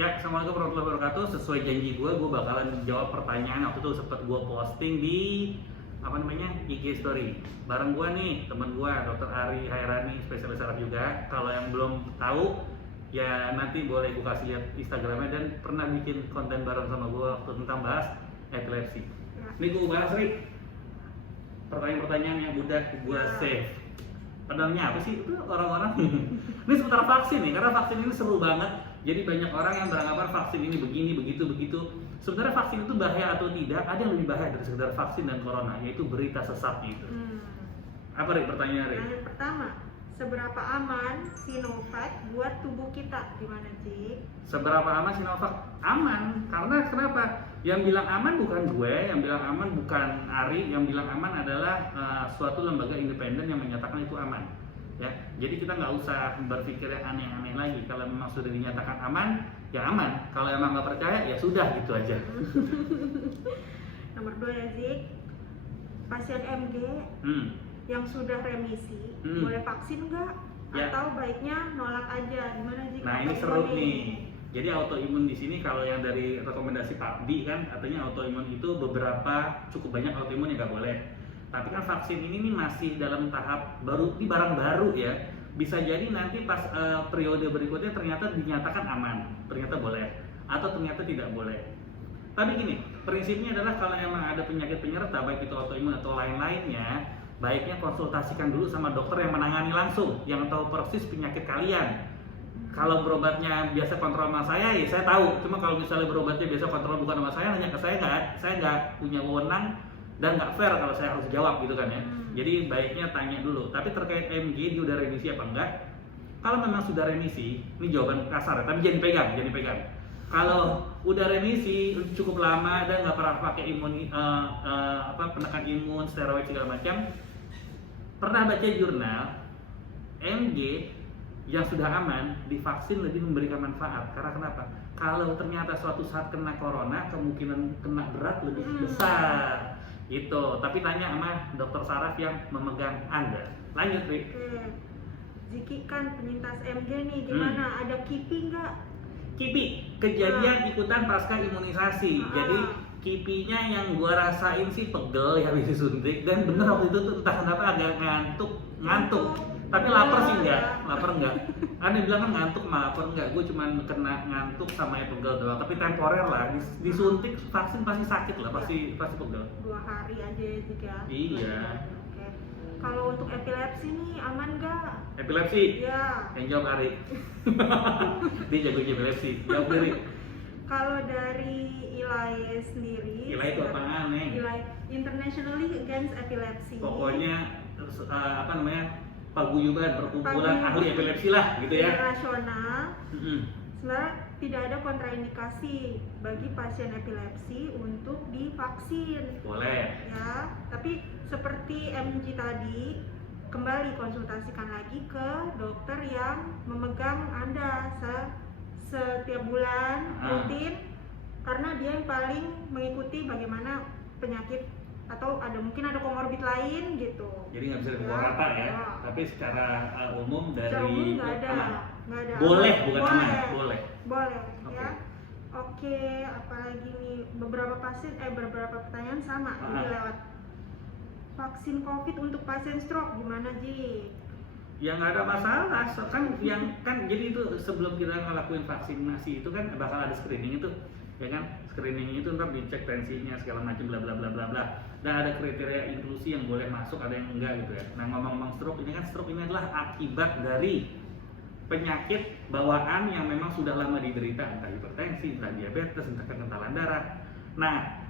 Ya, Assalamualaikum warahmatullahi wabarakatuh. Sesuai janji gue bakalan jawab pertanyaan waktu itu sempat gue posting di IG story. Bareng gue nih, teman gue, Dr. Ari Hairani, spesialis saraf juga. Kalau yang belum tahu, ya nanti boleh gue kasih lihat Instagramnya dan pernah bikin konten bareng sama gue waktu tentang bahas epilepsi. Ini gue bahas nih pertanyaan-pertanyaan yang udah gue save. Pedangnya apa sih itu orang-orang? Ini seputar vaksin nih, karena vaksin ini seru banget. Jadi banyak orang yang beranggapan vaksin ini begini, begitu. Sebenarnya vaksin itu bahaya atau tidak? Ada yang lebih bahaya dari sekedar vaksin dan corona, yaitu berita sesatnya itu. Apa Rik pertanyaan Rik? Yang pertama, seberapa aman Sinovac buat tubuh kita? Gimana sih? Seberapa aman Sinovac? Aman, karena kenapa? Yang bilang aman bukan gue, yang bilang aman bukan Ari, yang bilang aman adalah suatu lembaga independen yang menyatakan itu aman. Ya, jadi kita nggak usah berpikir yang aneh-aneh lagi. Kalau memang sudah dinyatakan aman, ya aman. Kalau emang nggak percaya, ya sudah gitu aja. Nomor 2 ya Zik, pasien MG yang sudah remisi boleh vaksin nggak? Ya. Atau baiknya nolak aja? Gimana Zik? Nah ini seru nih. Jadi autoimun di sini kalau yang dari rekomendasi Pak Bi kan, katanya autoimun itu cukup banyak autoimun yang nggak boleh. Tapi kan vaksin ini nih masih dalam tahap baru, ini barang baru ya. Bisa jadi nanti pas periode berikutnya ternyata dinyatakan aman, ternyata boleh, atau ternyata tidak boleh. Tapi gini, prinsipnya adalah kalau memang ada penyakit penyerta, baik itu autoimun atau lain-lainnya, baiknya konsultasikan dulu sama dokter yang menangani langsung, yang tahu persis penyakit kalian. Kalau berobatnya biasa kontrol sama saya, ya saya tahu. Cuma kalau misalnya berobatnya biasa kontrol bukan sama saya, nanya ke saya nggak punya wewenang dan nggak fair kalau saya harus jawab gitu kan ya. Jadi baiknya tanya dulu. Tapi terkait MG dia udah remisi apa enggak? Kalau memang sudah remisi, ini jawaban kasar ya, tapi jangan dipegang. Kalau udah remisi cukup lama dan nggak pernah pakai penekan imun, steroid segala macam, pernah baca jurnal MG yang sudah aman divaksin lebih memberikan manfaat. Karena kenapa? Kalau ternyata suatu saat kena corona, kemungkinan kena berat lebih besar. Itu, tapi tanya sama dokter saraf yang memegang Anda. Lanjut, Rik. Ziki kan penyintas MG nih, gimana? Ada KIPI nggak? KIPI, kejadian ikutan pasca imunisasi. Jadi KIPI-nya yang gua rasain sih pegel ya habis disuntik, dan bener waktu itu tuh entah kenapa agak ngantuk. Tapi lapar sih enggak. Aneh bilang kan ngantuk mah lapar enggak. Gue cuma kena ngantuk sama yang pegel doang. Tapi temporer lah. Disuntik vaksin pasti sakit lah, pasti pegel. 2 hari aja juga. Iya. Oke. Kalau untuk epilepsi nih aman nggak? Epilepsi? Iya. Yang jawab Ari. Dia jago epilepsi. Jawab Ari. Kalau dari ILAE sendiri. ILAE itu apaan nih? ILAE Internationally Against Epilepsy. Pokoknya paguyuban perkumpulan ahli epilepsi lah gitu ya. Internasional. Sebenarnya tidak ada kontraindikasi bagi pasien epilepsi untuk divaksin. Boleh. Ya, tapi seperti MG tadi, kembali konsultasikan lagi ke dokter yang memegang Anda setiap bulan rutin, karena dia yang paling mengikuti bagaimana penyakit atau mungkin ada komorbid lain gitu. Jadi nggak bisa dipukul rata ya. Tapi secara umum dari nggak ada. Boleh, bukan aman. Boleh. Ya. Oke, apalagi nih beberapa pertanyaan sama ini lewat. Vaksin COVID untuk pasien stroke gimana Ji? Ya nggak ada masalah. Jadi itu sebelum kita ngelakuin vaksinasi itu kan bakal ada screening itu. Ya kan, screening itu ntar dicek tensinya segala macam bla bla bla bla bla, dan ada kriteria inklusi yang boleh masuk, ada yang enggak gitu ya. Nah ngomong-ngomong stroke ini adalah akibat dari penyakit bawaan yang memang sudah lama diderita, entah hipertensi, entah diabetes, entah kekentalan darah. Nah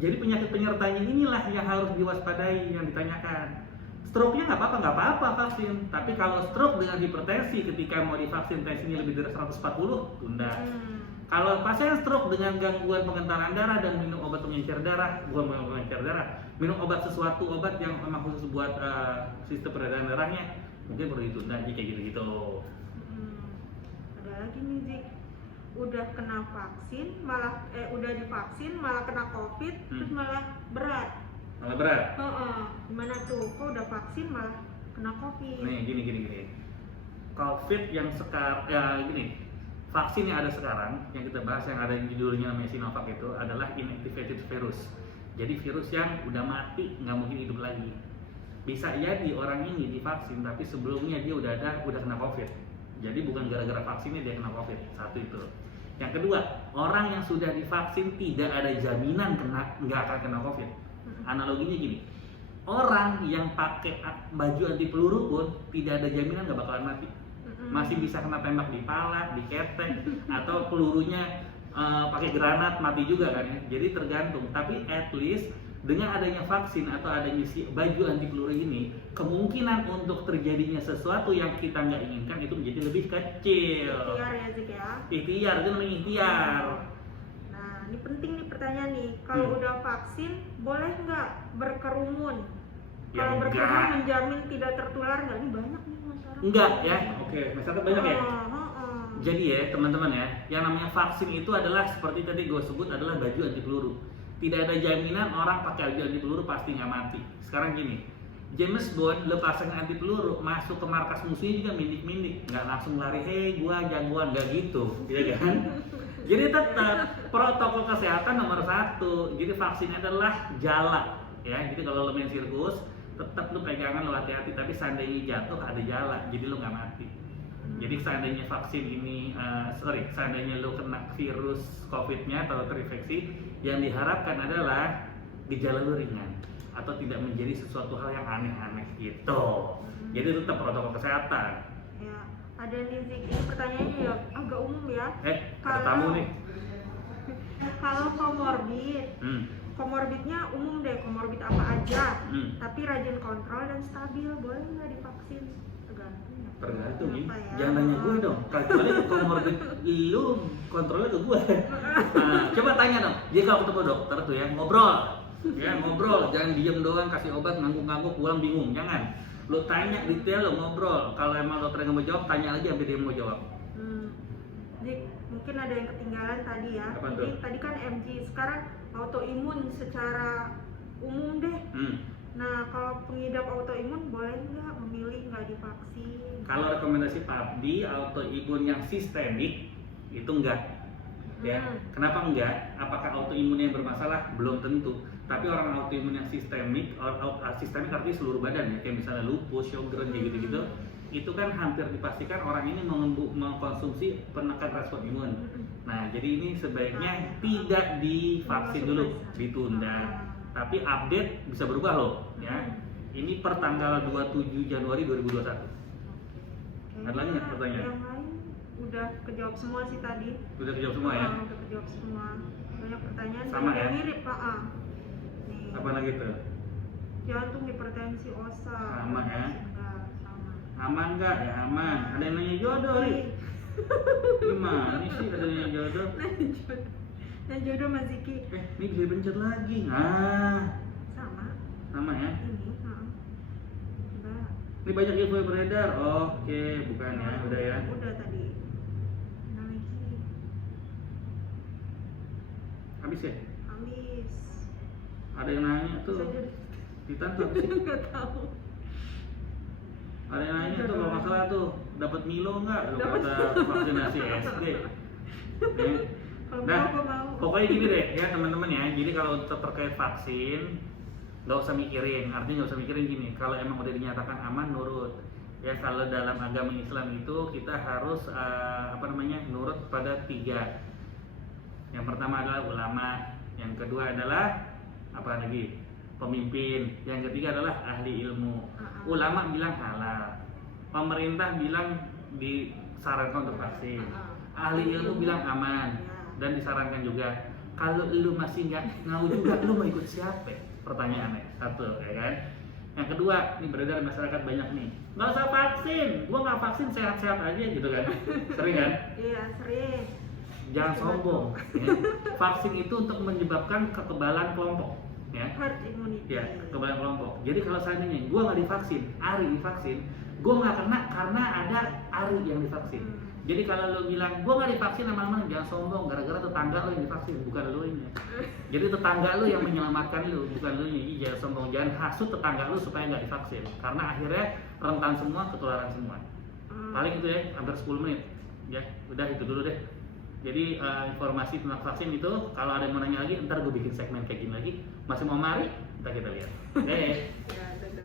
jadi penyakit penyertanya inilah yang harus diwaspadai, yang ditanyakan. Stroke-nya nggak apa-apa vaksin, tapi kalau stroke dengan hipertensi ketika mau divaksin tensinya lebih dari 140, tunda. Kalau pasien stroke dengan gangguan pengentalan darah dan minum obat pengencer darah, minum obat yang memang khusus buat sistem peredaran darahnya, mungkin perlu ditunda aja kayak gitu. Ada lagi nih Zik, udah divaksin malah kena COVID, terus malah berat. Gimana tuh? Kok udah vaksin malah kena COVID? Nih gini. COVID yang sekarang gini. vaksin yang ada sekarang yang kita bahas yang ada yang judulnya namanya Sinovac itu adalah inactivated virus. Jadi virus yang udah mati nggak mungkin hidup lagi. Bisa jadi orang ini divaksin tapi sebelumnya dia udah kena COVID. Jadi bukan gara-gara vaksinnya dia kena COVID. Satu itu. Yang kedua, orang yang sudah divaksin tidak ada jaminan nggak akan kena COVID. Analoginya gini, orang yang pakai baju anti peluru pun tidak ada jaminan nggak bakalan mati. Masih bisa kena tembak di pala, di ketek, atau pelurunya pakai granat mati juga kan ya. Jadi tergantung. Tapi at least dengan adanya vaksin atau adanya si baju anti peluru ini, kemungkinan untuk terjadinya sesuatu yang kita nggak inginkan itu menjadi lebih kecil. Ikhtiar ya Zik ya. Ikhtiar itu namanya ikhtiar. Nah ini penting nih pertanyaan nih. Kalau udah vaksin boleh nggak berkerumun? Ya, Kalau berkerumun enggak. menjamin tidak tertular nggak? Ini banyak nih masyarakat. Enggak ya. Oke, masyarakat banyak ya. Jadi ya teman-teman ya, yang namanya vaksin itu adalah seperti tadi gue sebut adalah baju anti peluru. Tidak ada jaminan orang pakai baju anti peluru pasti nggak mati. Sekarang gini, James Bond lepaskan anti peluru masuk ke markas musuhnya juga mindik-mindik, nggak langsung lari, hei gua jagoan, nggak gitu, ya kan? Jadi tetap protokol kesehatan nomor 1. Jadi vaksin adalah jala, ya. Jadi kalau lo main sirkus, tetap lo pegangan lo hati-hati. Tapi seandainya jatuh ada jala, jadi lo nggak mati. Jadi seandainya vaksin ini, seandainya lo kena virus COVID-nya atau terinfeksi, yang diharapkan adalah gejala lo ringan atau tidak menjadi sesuatu hal yang aneh-aneh gitu. Jadi tetap protokol kesehatan. Ya, ada nih Zik, ini pertanyaannya ya agak umum ya. Ada tamu nih. Kalau komorbid, komorbidnya umum deh, komorbid apa aja, tapi rajin kontrol dan stabil, boleh nggak divaksin? Tergantung nih, Apa ya? jangan nanya gue dong. Kecuali komorbid lu kontrolnya ke gue. Nah, coba tanya dong. Dia kalau ketemu dokter tuh ya ngobrol, jangan diem doang kasih obat ngangguk-ngangguk pulang bingung, jangan. Lu tanya detail, lu ngobrol. Kalau emang dokter nggak mau jawab, tanya lagi sampai dia mau jawab. Zik, mungkin ada yang ketinggalan tadi ya. Apa Jadi tuh? tadi kan MG, sekarang autoimun secara umum deh. Nah, kalau pengidap autoimun boleh nggak memilih nggak divaksin? Kalau rekomendasi PABDI autoimun yang sistemik itu enggak. Ya, kenapa enggak? Apakah autoimun yang bermasalah? Belum tentu. Tapi orang autoimun yang sistemik artinya seluruh badan ya, kayak misalnya lupus, Sjogren gitu-gitu, itu kan hampir dipastikan orang ini mengkonsumsi penekan respon imun. Nah, jadi ini sebaiknya tidak divaksin dulu, ditunda. Tapi update bisa berubah loh, ya. Ini per tanggal 27 Januari 2021. Ada lagi nggak pertanyaan? Yang lain udah kejawab semua sih tadi. Udah kejawab semua ya? Udah kejawab semua. Banyak pertanyaan Sama yang ya? mirip Pak. Nih. Apa lagi tuh? Jantung, hipertensi, osa. Sama ya? Enggak, sama. Aman nggak? Ya aman. Ada yang nanya jodoh nih. Gimana sih ada yang nanya jodoh? Nah jodoh Mas Ziki. Ini bisa dipencet lagi. Nah, sama ya? Ini, Mbak. Ini banyak info yang beredar. Oke, bukan ya, udah ya. Udah tadi. Nah lagi. Habis ya? Habis. Ada yang nanya tuh. Titan tuh apa sih? Nggak tahu. Ada yang nanya tuh kalau masalah tuh dapat Milo nggak? Lu kata vaksinasi SD. Nih. Kalau Nah, mau, mau. pokoknya gini deh ya teman-teman ya. Jadi kalau terkait vaksin nggak usah mikirin. Artinya nggak usah mikirin gini. Kalau emang udah dinyatakan aman, nurut. Ya kalau dalam agama Islam itu kita harus nurut pada 3. Yang pertama adalah ulama. Yang kedua adalah apa lagi? Pemimpin. Yang ketiga adalah ahli ilmu. Ulama bilang halal. Pemerintah bilang disarankan untuk vaksin. Ahli ilmu bilang aman. Dan disarankan juga. Kalau lu masih nggak mau juga, lu mau ikut siapa? Pertanyaannya satu, ya kan? Yang kedua, ini beredar masyarakat banyak nih. Nggak usah vaksin, gua nggak vaksin sehat-sehat aja gitu kan? Sering kan? Iya sering. Jangan sombong. Ya. Vaksin itu untuk menyebabkan kekebalan kelompok. Ya. Herd immunity. Ya, kekebalan kelompok. Jadi kalau seandainya gua nggak divaksin, Ari divaksin, gua nggak kena karena ada Ari yang divaksin. Jadi kalau lo bilang, gue nggak divaksin aman-aman, jangan sombong, gara-gara tetangga lo yang divaksin, bukan lo nya. Jadi tetangga lo yang menyelamatkan lo, bukan lo nya. Jangan sombong, jangan hasut tetangga lo supaya nggak divaksin, karena akhirnya rentan semua, ketularan semua. Paling itu ya, hampir 10 menit. Ya, udah itu dulu deh. Jadi informasi tentang vaksin itu, kalau ada yang mau nanya lagi, ntar gue bikin segmen kayak gini lagi. Masih mau mari? Ntar kita lihat. Oke. Ya.